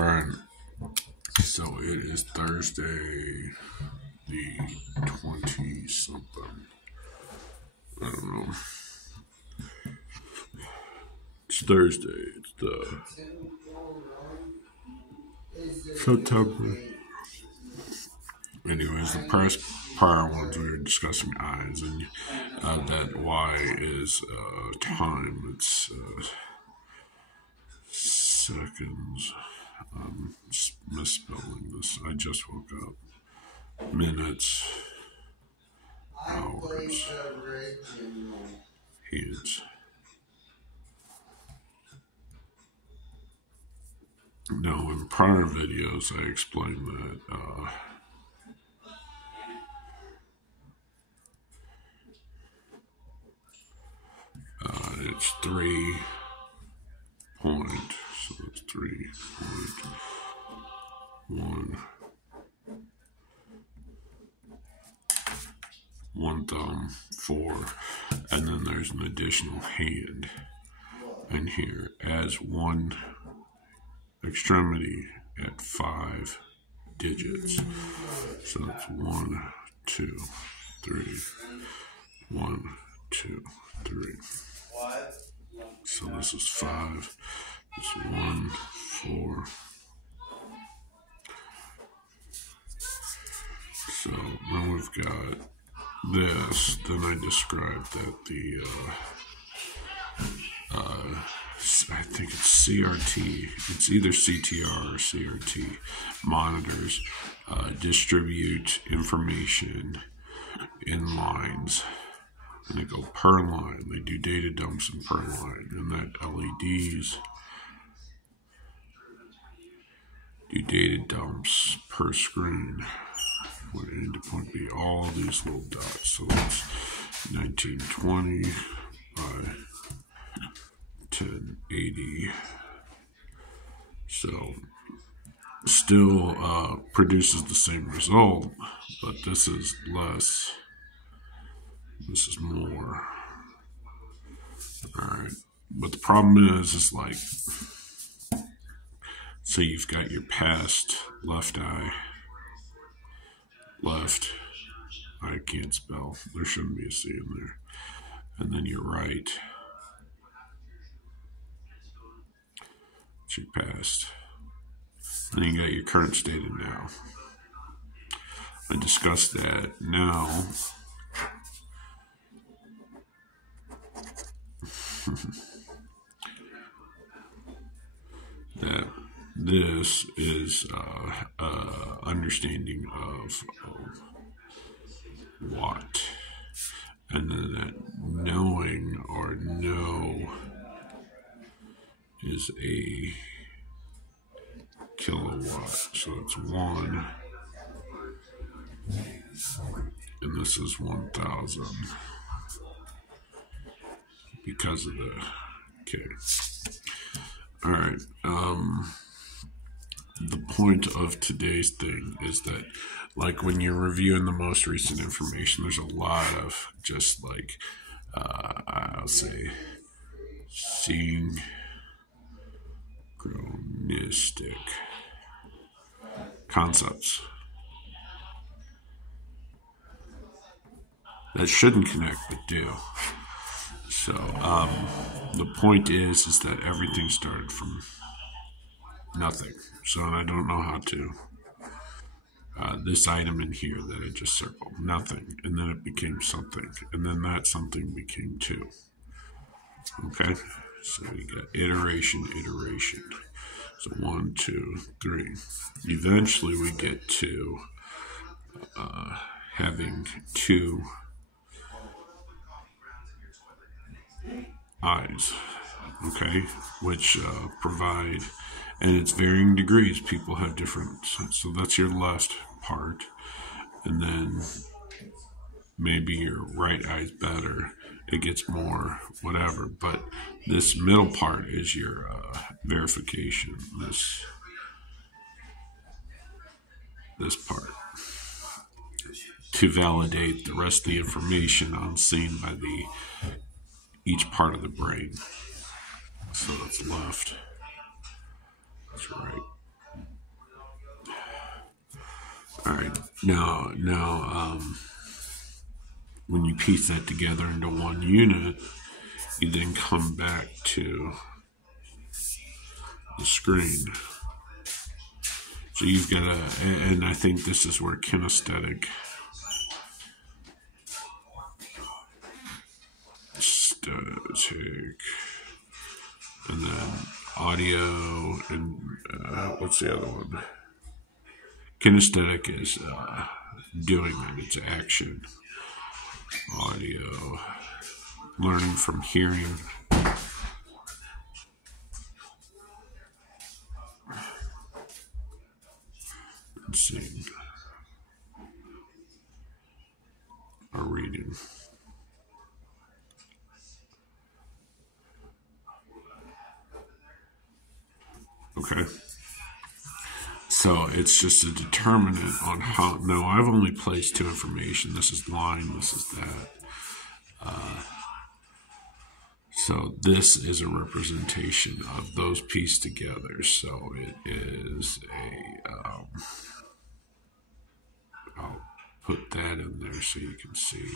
Alright, so it is Thursday, the 20-something. I don't know. It's Thursday. It's the September. Anyways, the prior ones we were discussing eyes, and that Y is time. It's seconds. Misspelling this. I just woke up. Minutes. Hours. Hands. Now, in prior videos, I explained that it's 3 point, so it's 3.1, one thumb, 4, and then there's an additional hand in here as one extremity at 5 digits. So that's 1, 2, 3, 1, 2, 3. So this is 5. This is 1, 4. So now we've got this. Then I described that the I think it's CRT. It's either CTR or CRT monitors distribute information in lines. And they go per line. They do data dumps in per line. And that LEDs do data dumps per screen. Point A to point B. All of these little dots. So it's 1920 by 1080. So still produces the same result, but this is less. This is more. Alright. But the problem is like, so you've got your past left eye. Left. I can't spell. There shouldn't be a C in there. And then your right. It's your past. And then you got your current state of now. I discussed that now. That this is understanding of what, and then that knowing or know is a kilowatt. So it's 1, and this is 1,000 because of the okay. All right. The point of today's thing is that, like, when you're reviewing the most recent information, there's a lot of just like, I'll say, synchronistic concepts that shouldn't connect but do. So the point is that everything started from nothing. So I don't know how to. This item in here that I just circled, nothing, and then it became something, and then that something became 2. Okay, so we got iteration. So 1, 2, 3. Eventually, we get to having 2 eyes, okay, which provide, and it's varying degrees. People have different, so that's your left part, and then maybe your right eye's better. It gets more, whatever, but this middle part is your verification, this part, to validate the rest of the information unseen by each part of the brain. So that's left, that's right, All right. Now, when you piece that together into one unit, you then come back to the screen. So you've got and I think this is where kinesthetic and then audio, and what's the other one? Kinesthetic is doing it, it's action. Audio, learning from hearing. And seeing. Or reading. Okay. So it's just a determinant on how. No, I've only placed two information. This is line, this is that. So this is a representation of those pieced together. So it is a. I'll put that in there so you can see.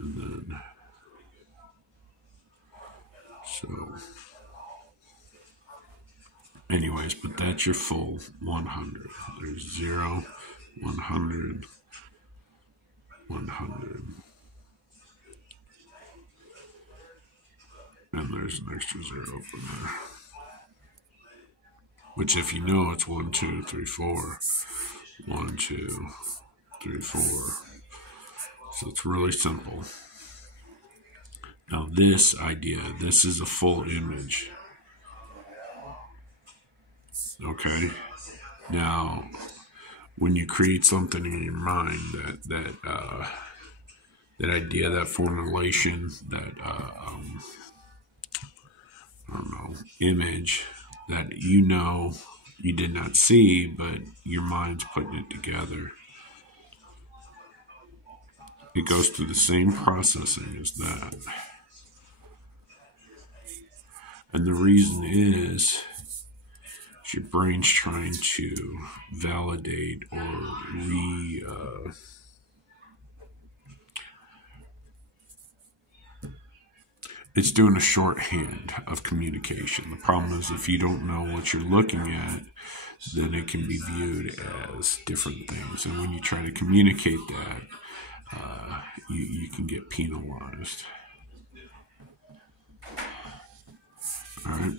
And then. So. Anyways, but that's your full 100. There's 0, 100, 100. And there's an extra 0 from there. Which, if you know, it's 1, 2, 3, 4. 1, 2, 3, 4. So it's really simple. Now this idea, this is a full image. Okay. Now, when you create something in your mind, that idea, that formulation, that I don't know, image that you did not see, but your mind's putting it together. It goes through the same processing as that, and the reason is. Your brain's trying to validate or it's doing a shorthand of communication. The problem is if you don't know what you're looking at, then it can be viewed as different things. And when you try to communicate that, you can get penalized. All right,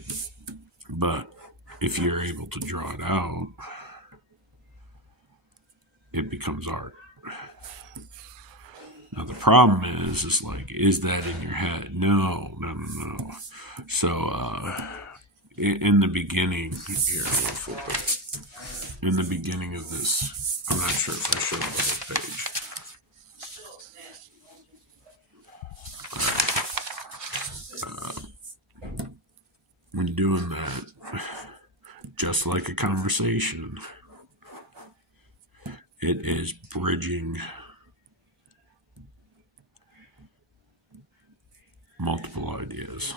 but if you're able to draw it out, it becomes art. Now the problem is is that in your head? No. So in the beginning, here, I'll flip it. In the beginning of this, I'm not sure if I showed the whole page. When doing that, just like a conversation, it is bridging multiple ideas.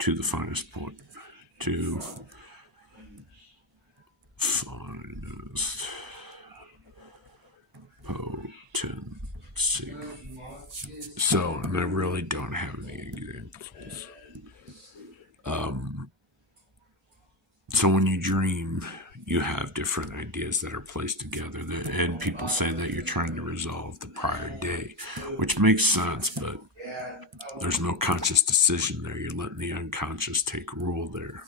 To the finest point. To finest potency. So, and I really don't have any examples. So when you dream, you have different ideas that are placed together, and people say that you're trying to resolve the prior day, which makes sense, but there's no conscious decision there. You're letting the unconscious take rule there,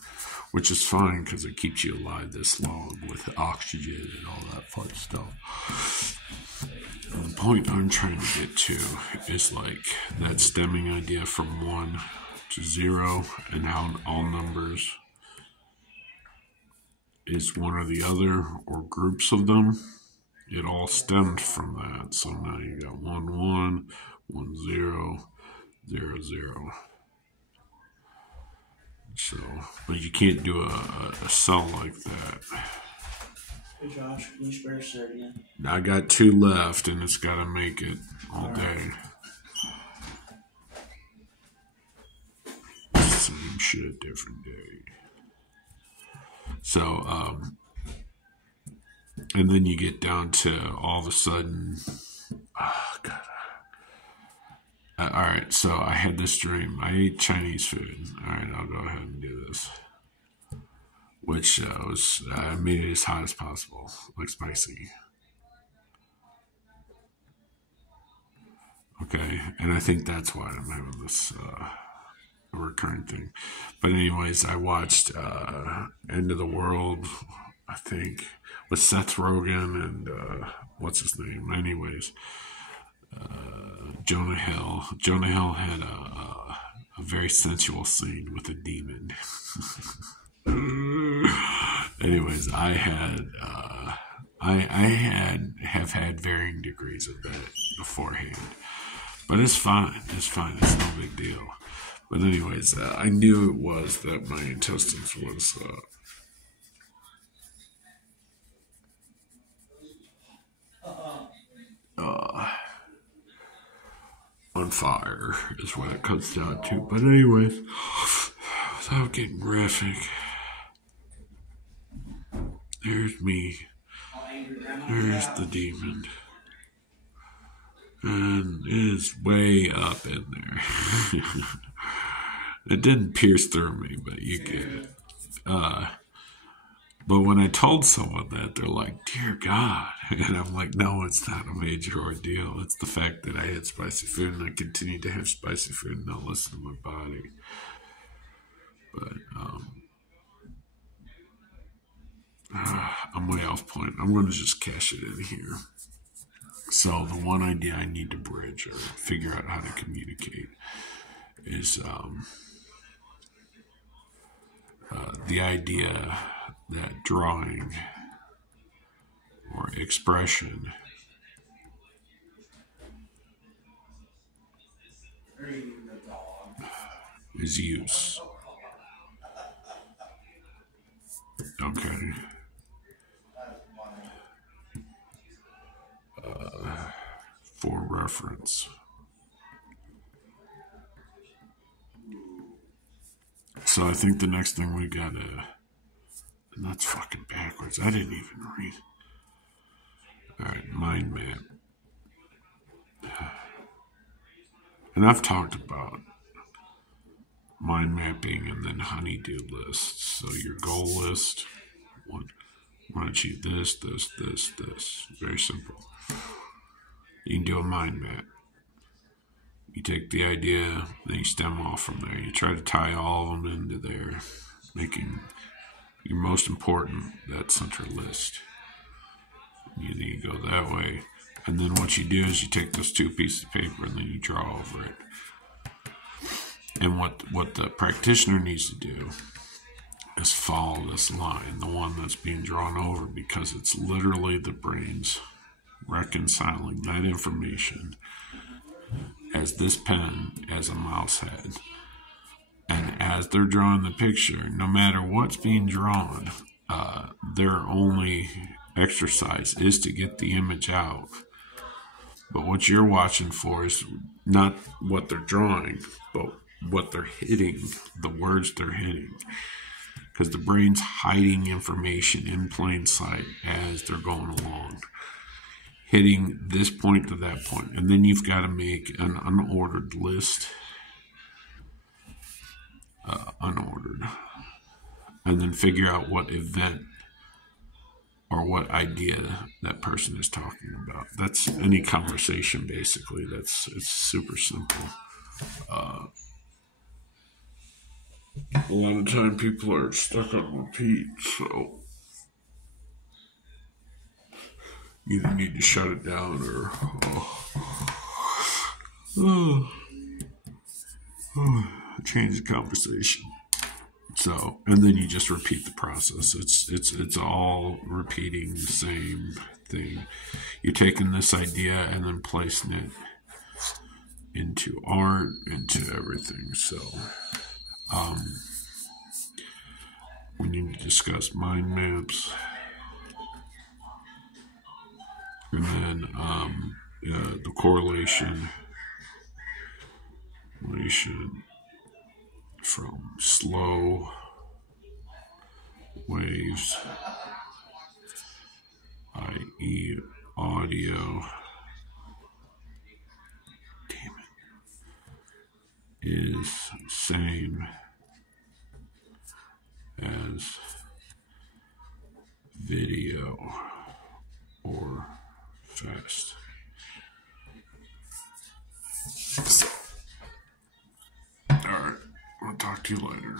which is fine because it keeps you alive this long with oxygen and all that fun stuff. And the point I'm trying to get to is like that stemming idea from 1 to 0 and how all numbers is one or the other or groups of them. It all stemmed from that. So now you got 1, 1, 1, 0, 0, 0. So, but you can't do a cell like that. Hey Josh, can you spare us there again? I got 2 left, and it's got to make it all day. shit, different day. So, and then you get down to all of a sudden, oh God. All right, so I had this dream. I ate Chinese food. All right, I'll go ahead and do this. Which I made it as hot as possible, like spicy. Okay, and I think that's why I'm having this recurring thing. But anyways, I watched End of the World, I think, with Seth Rogen and what's his name? Anyways, Jonah Hill. Jonah Hill had a very sensual scene with a demon. Anyways, I have had varying degrees of that beforehand, but it's fine. It's fine. It's no big deal. But anyways, I knew it was that my intestines was on fire, is what it comes down to. But anyways, without getting graphic, there's me. There's the demon. And it's way up in there. It didn't pierce through me, but you get it. But when I told someone that, they're like, dear God. And I'm like, no, it's not a major ordeal. It's the fact that I had spicy food and I continue to have spicy food and not listen to my body. But I'm way off point. I'm going to just cash it in here. So the one idea I need to bridge or figure out how to communicate is the idea that drawing or expression is use. Okay. For reference. So I think the next thing we gotta, and that's fucking backwards. I didn't even read. Alright, mind map. And I've talked about mind mapping and then honeydew lists. So your goal list, want to achieve this. Very simple. You can do a mind map. You take the idea, then you stem off from there. You try to tie all of them into there, making your most important that center list. You go that way. And then what you do is you take those two pieces of paper and then you draw over it. And what the practitioner needs to do is follow this line, the one that's being drawn over, because it's literally the brain's reconciling that information as this pen as a mouse head. And as they're drawing the picture, no matter what's being drawn, their only exercise is to get the image out. But what you're watching for is not what they're drawing, but what they're hitting, the words they're hitting. Because the brain's hiding information in plain sight as they're going along, hitting this point to that point. And then you've got to make an unordered list, unordered, and then figure out what event or what idea that person is talking about. That's any conversation, basically. It's super simple. A lot of time people are stuck on repeat, so you either need to shut it down or change the conversation. So, and then you just repeat the process. It's all repeating the same thing. You're taking this idea and then placing it into art, into everything. So, we need to discuss mind maps, and then the correlation, from slow waves, i.e. audio, is same as video or fast. Alright, I'll talk to you later.